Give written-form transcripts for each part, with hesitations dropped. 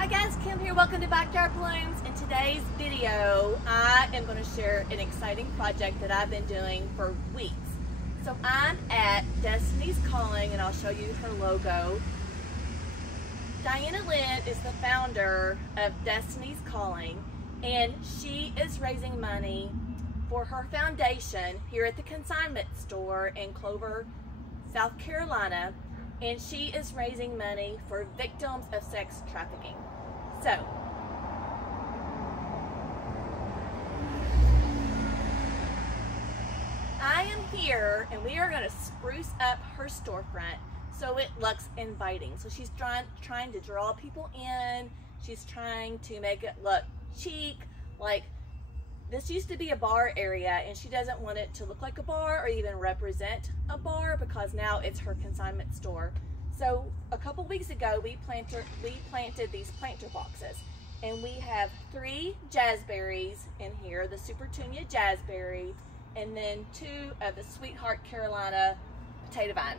Hi guys, Kim here. Welcome to Backyard Blooms. In today's video, I am going to share an exciting project that I've been doing for weeks. So I'm at Destiny's Calling, and I'll show you her logo. Diana Lynn is the founder of Destiny's Calling, and she is raising money for her foundation here at the consignment store in Clover, South Carolina. And she is raising money for victims of sex trafficking. So, I am here and we are going to spruce up her storefront so it looks inviting. So she's trying to draw people in. She's trying to make it look chic. Like, this used to be a bar area, and she doesn't want it to look like a bar or even represent a bar because now it's her consignment store. So a couple weeks ago, we planted these planter boxes, and we have 3 jazzberries in here, the Super Tunia jazzberry, and then 2 of the Sweetheart Carolina potato vine.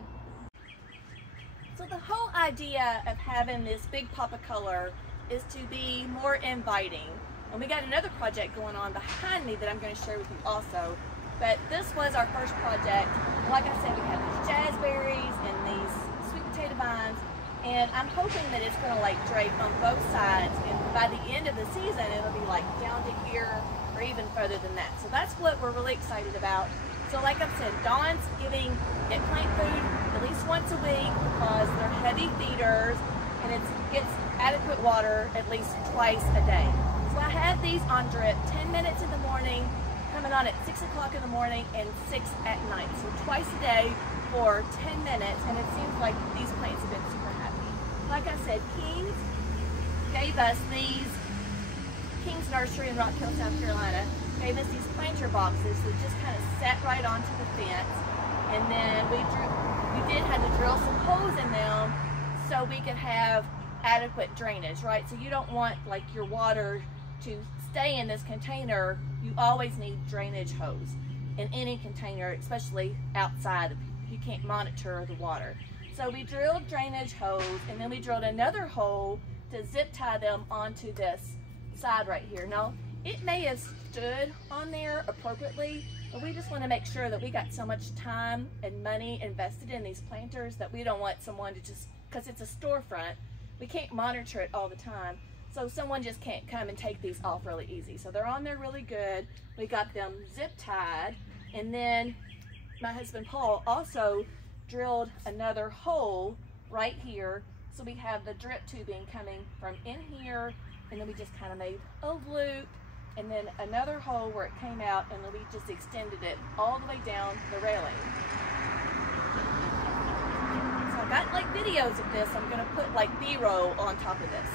So the whole idea of having this big pop of color is to be more inviting. And we got another project going on behind me that I'm going to share with you also. But this was our first project. Like I said, we have these jazzberries and these sweet potato vines. And I'm hoping that it's going to like drape on both sides. And by the end of the season, it'll be like down to here or even further than that. So that's what we're really excited about. So like I said, Dawn's giving it plant food at least once a week because they're heavy feeders. And it gets adequate water at least twice a day. So I have these on drip 10 minutes in the morning, coming on at 6 o'clock in the morning and 6 at night. So twice a day for 10 minutes, and it seems like these plants have been super happy. Like I said, King's gave us these, King's Nursery in Rock Hill, South Carolina, gave us these planter boxes that just kind of sat right onto the fence. And then we did have to drill some holes in them so we could have adequate drainage, right? So you don't want like your water to stay in this container. You always need drainage hose in any container, especially outside. You can't monitor the water. So we drilled drainage hose, and then we drilled another hole to zip tie them onto this side right here. Now, it may have stood on there appropriately, but we just want to make sure that we got so much time and money invested in these planters that we don't want someone to just, because it's a storefront, we can't monitor it all the time. So someone just can't come and take these off really easy. So they're on there really good. We got them zip tied. And then my husband Paul also drilled another hole right here. So we have the drip tubing coming from in here. And then we just kind of made a loop. And then another hole where it came out, and then we just extended it all the way down the railing. So I got like videos of this. I'm gonna put like B-roll on top of this.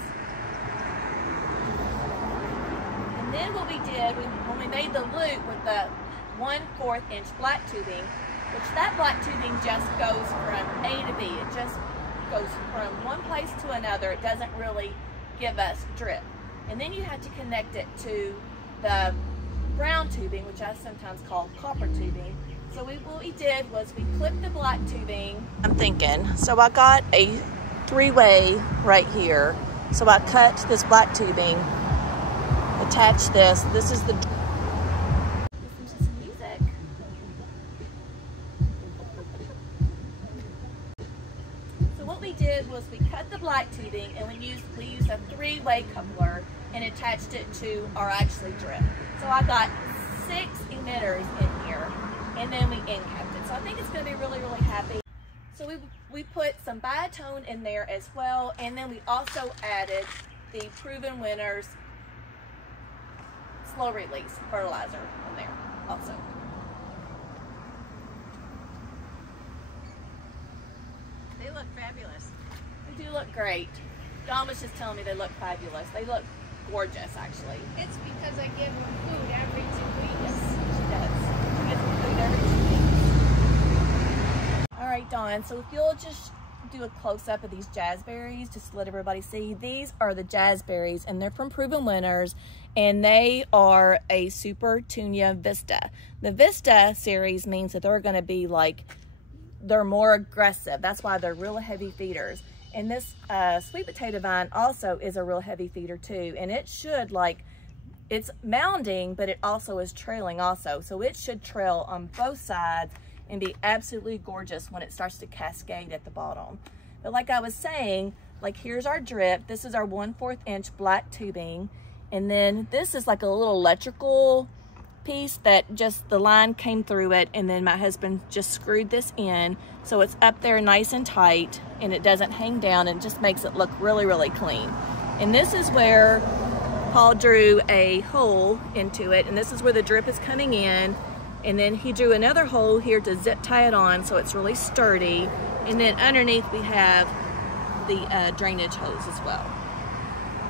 And then what we did, when we made the loop with the 1/4 inch black tubing, which that black tubing just goes from A to B. It just goes from one place to another. It doesn't really give us drip. And then you have to connect it to the brown tubing, which I sometimes call copper tubing. So what we did was we clipped the black tubing. I'm thinking, so I got a 3-way right here. So I cut this black tubing, attach this. This is the, this is just music. So what we did was we cut the black tubing, and we used a 3-way coupler and attached it to our actually drip. So I got 6 emitters in here, and then we end capped it. So I think it's going to be really, really happy. So we put some biotone in there as well, and then we also added the Proven Winners slow release fertilizer in there also. They look fabulous. They do look great. Dawn was just telling me they look fabulous. They look gorgeous, actually. It's because I give them food every 2 weeks. Yes, she does. She gets them food every 2 weeks. All right, Dawn, so if you'll just do a close-up of these jazzberries just to let everybody see. These are the jazzberries, and they're from Proven Winners, and they are a Super Tunia Vista. The Vista series means that they're going to be like, they're more aggressive. That's why they're real heavy feeders. And this sweet potato vine also is a real heavy feeder too. And it should, like, it's mounding, but it also is trailing also. So it should trail on both sides and be absolutely gorgeous when it starts to cascade at the bottom. But like I was saying, like, here's our drip. This is our 1/4 inch black tubing. And then this is like a little electrical piece that just the line came through it, and then my husband just screwed this in so it's up there nice and tight and it doesn't hang down, and just makes it look really, really clean. And this is where Paul drew a hole into it, and this is where the drip is coming in, and then he drew another hole here to zip tie it on so it's really sturdy. And then underneath we have the drainage hose as well.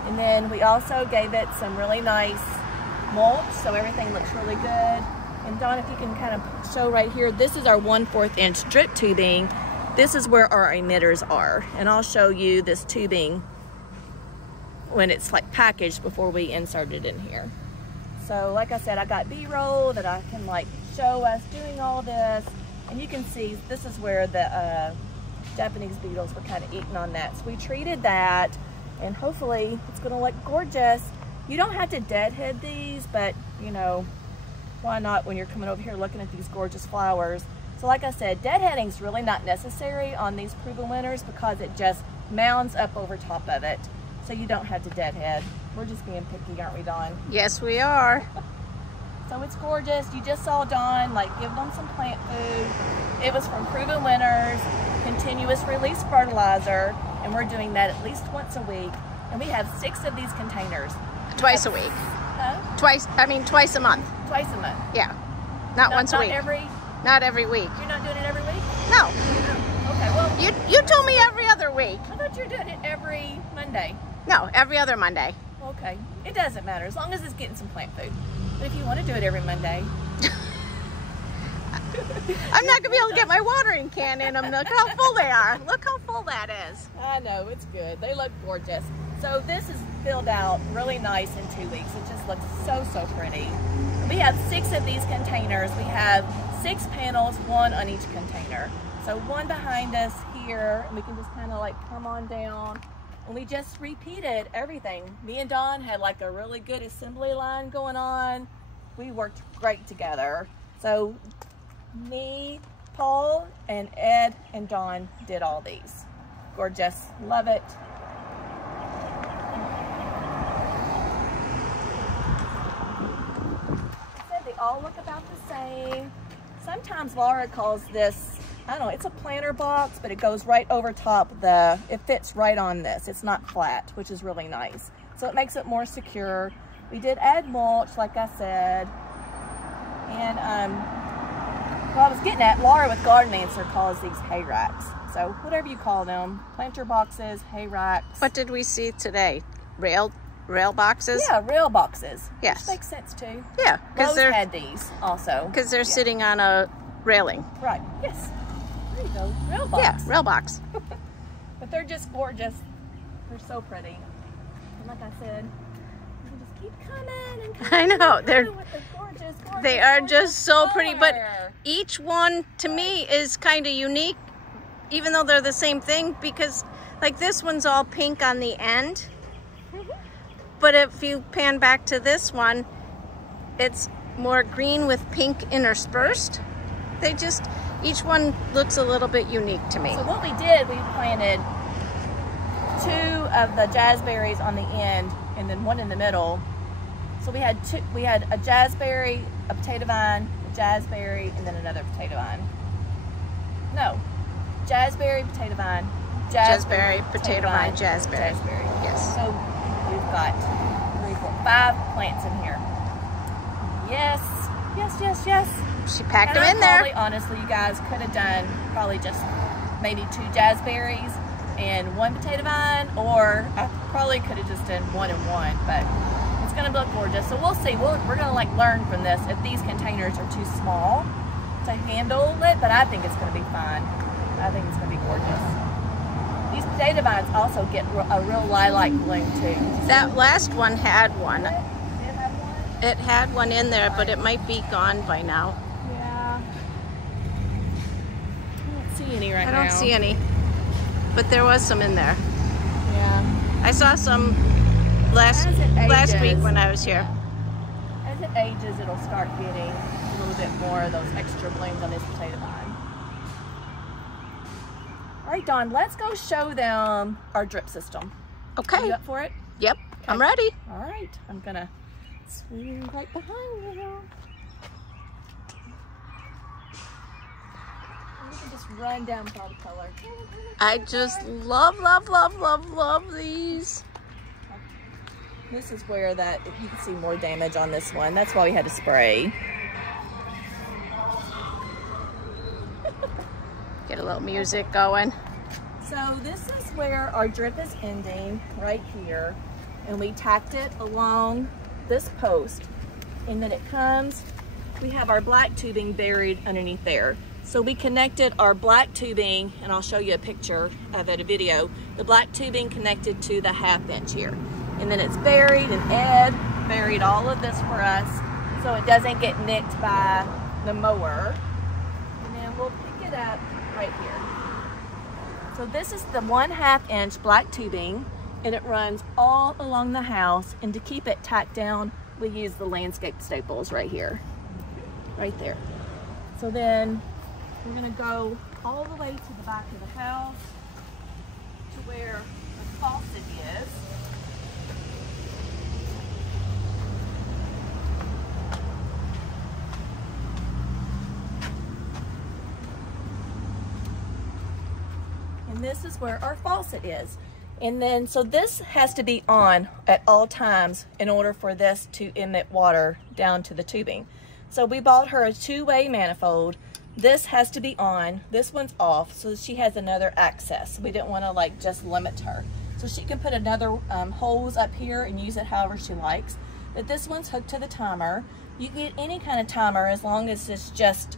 And then we also gave it some really nice mulch, so everything looks really good. And Dawn, if you can kind of show right here, this is our 1/4 inch drip tubing. This is where our emitters are. And I'll show you this tubing when it's like packaged before we insert it in here. So like I said, I got B-roll that I can like show us doing all this. And you can see this is where the Japanese beetles were kind of eating on that. So we treated that, and hopefully it's gonna look gorgeous. You don't have to deadhead these, but you know, why not when you're coming over here looking at these gorgeous flowers. So like I said, deadheading is really not necessary on these proven winners because it just mounds up over top of it. So you don't have to deadhead. We're just being picky, aren't we, Dawn? Yes, we are. So it's gorgeous. You just saw Dawn like give them some plant food. It was from Proven Winners, continuous release fertilizer, and we're doing that at least once a week. And we have 6 of these containers. Twice a week. Huh? Twice a month. Twice a month. Yeah. Not once a week. Not every week. You're not doing it every week? No. Okay, well. You told me every other week. I thought you were doing it every Monday. No, every other Monday. Okay. It doesn't matter as long as it's getting some plant food. But if you want to do it every Monday. I'm not going to be able to get my watering can in them. Look how full they are. Look how full that is. I know, it's good. They look gorgeous. So this is filled out really nice in 2 weeks. It just looks so, so pretty. We have 6 of these containers. We have 6 panels, 1 on each container. So 1 behind us here, and we can just kind of like come on down. And we just repeated everything. Me and Dawn had like a really good assembly line going on. We worked great together. So me, Paul, and Ed, and Dawn did all these. Gorgeous, love it. They all look about the same. Sometimes Laura calls this, I don't know, it's a planter box, but it goes right over top it fits right on this. It's not flat, which is really nice. So it makes it more secure. We did add mulch, like I said. And what I was getting at, Laura with Garden Answer calls these hay racks. So whatever you call them, planter boxes, hay racks. What did we see today? Rail boxes? Yeah, rail boxes. Yes. Which makes sense too. Yeah, because Lowe's had these also. Because they're sitting on a railing. Right. Yes. There you go. Rail box. Yeah, rail box. But they're just gorgeous. They're so pretty. And like I said, you can just keep coming and coming. I know. They're with the gorgeous, they are gorgeous just so pretty, but color. each one to me is kind of unique, even though they're the same thing, because like this one's all pink on the end. But if you pan back to this one, it's more green with pink interspersed. Each one looks a little bit unique to me. So what we did, we planted 2 of the jazzberries on the end and then 1 in the middle. So we had a jazzberry, a potato vine, a jazzberry, and then another potato vine. No, jazzberry, potato vine, Jazzberry, potato vine, jazzberry. Yes. So we've got 3, 4, 5 plants in here. Yes, yes, yes, yes. She packed And them in there. Probably, honestly, you guys could have done probably just maybe 2 jazzberries and 1 potato vine, or I probably could have just done 1 and 1, but it's going to look gorgeous. So we'll see. We're going to like learn from this if these containers are too small to handle it, but I think it's going to be fine. I think it's going to be gorgeous. These potato vines also get a real lilac bloom too. That last one had one. Did it have one? It had one in there, but it might be gone by now. Yeah. I don't see any right now. I don't see any. but there was some in there. Yeah. I saw some last week when I was here. As it ages, it'll start getting a little bit more of those extra blooms on this potato vine. All right, Dawn, let's go show them our drip system. Okay. Are you up for it? Yep, Okay. I'm ready. All right, I'm gonna swing right behind you. You can just run down with all the color. I just love these. This is where that, if you can see more damage on this one, that's why we had to spray. Get a little music going. So this is where our drip is ending, right here. And we tacked it along this post. And then it comes, we have our black tubing buried underneath there. So we connected our black tubing, and I'll show you a picture of it, a video. The black tubing connected to the 1/2 inch here. And then it's buried, and Ed buried all of this for us so it doesn't get nicked by the mower. And then we'll pick it up right here. So this is the 1/2 inch black tubing, and it runs all along the house. And to keep it tacked down, we use the landscape staples right here, right there. So then we're gonna go all the way to the back of the house to where the faucet is. And this is where our faucet is. And then, so this has to be on at all times in order for this to emit water down to the tubing. So we bought her a 2-way manifold. This has to be on, this one's off, so she has another access. We didn't want to like just limit her. So she can put another hose up here and use it however she likes. But this one's hooked to the timer. You can get any kind of timer as long as it's just,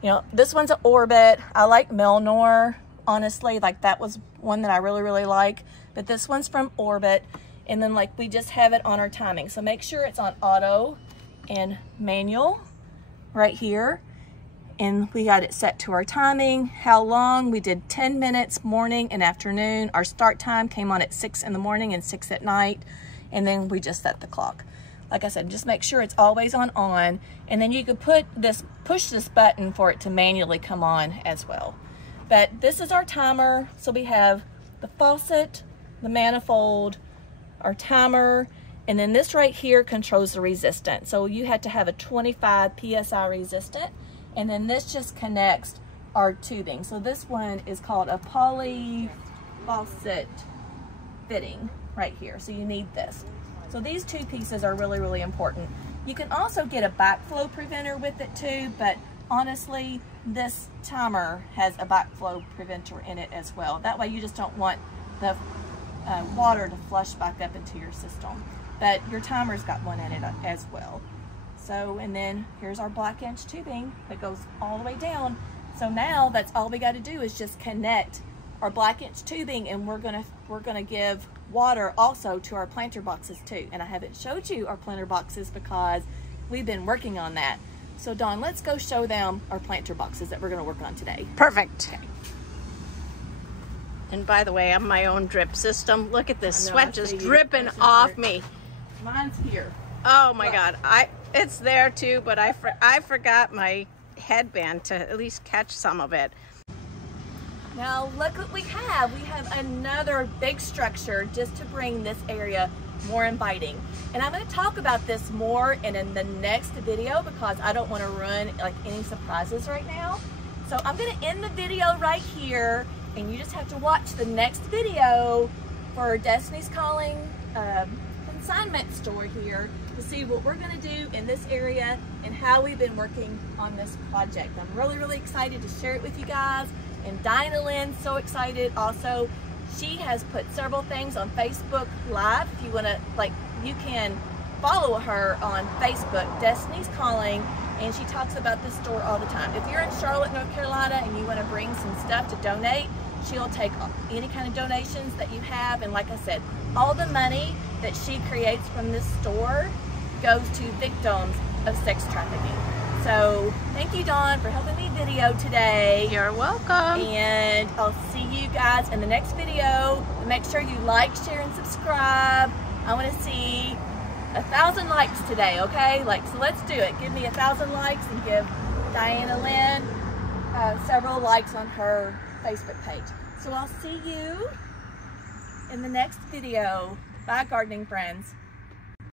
you know, this one's an Orbit. I like Melnor. Honestly, like that was one that I really like, but this one's from Orbit. And then like we just have it on our timing, so make sure it's on auto and manual right here, and we got it set to our timing. How long? We did 10 minutes morning and afternoon. Our start time came on at 6 in the morning and 6 at night, and then we just set the clock. Like I said, just make sure it's always on, and then you could push this button for it to manually come on as well. But this is our timer. So we have the faucet, the manifold, our timer, and then this right here controls the resistance. So you had to have a 25 PSI resistant, and then this just connects our tubing. So this one is called a poly faucet fitting right here. So you need this. So these two pieces are really important. You can also get a backflow preventer with it too, but honestly, this timer has a backflow preventer in it as well. That way you just don't want the water to flush back up into your system. But your timer's got one in it as well. So, and then here's our black inch tubing that goes all the way down. So now that's all we got to do is just connect our black inch tubing, and we're gonna give water also to our planter boxes too. And I haven't showed you our planter boxes because we've been working on that. So Dawn, let's go show them our planter boxes that we're gonna work on today. Perfect. Okay. And by the way, I'm my own drip system. Look at this sweat just dripping off me. Mine's here. Oh my God, it's there too, but I forgot my headband to at least catch some of it. Now look what we have. We have another big structure just to bring this area more inviting. And I'm going to talk about this more in the next video because I don't want to ruin like any surprises right now. So I'm going to end the video right here, and you just have to watch the next video for Destiny's Calling consignment store here to see what we're going to do in this area and how we've been working on this project. I'm really excited to share it with you guys. And Dinah Lynn's so excited also. She has put several things on Facebook Live. If you want to, like, you can follow her on Facebook, Destiny's Calling, and she talks about this store all the time. If you're in Charlotte, North Carolina, and you want to bring some stuff to donate, she'll take any kind of donations that you have. And like I said, all the money that she creates from this store goes to victims of sex trafficking. So thank you, Dawn, for helping me video today. You're welcome. And I'll see you guys in the next video. Make sure you like, share, and subscribe. I want to see 1,000 likes today, okay? So let's do it. Give me 1,000 likes and give Diana Lynn several likes on her Facebook page. So I'll see you in the next video. Bye, gardening friends.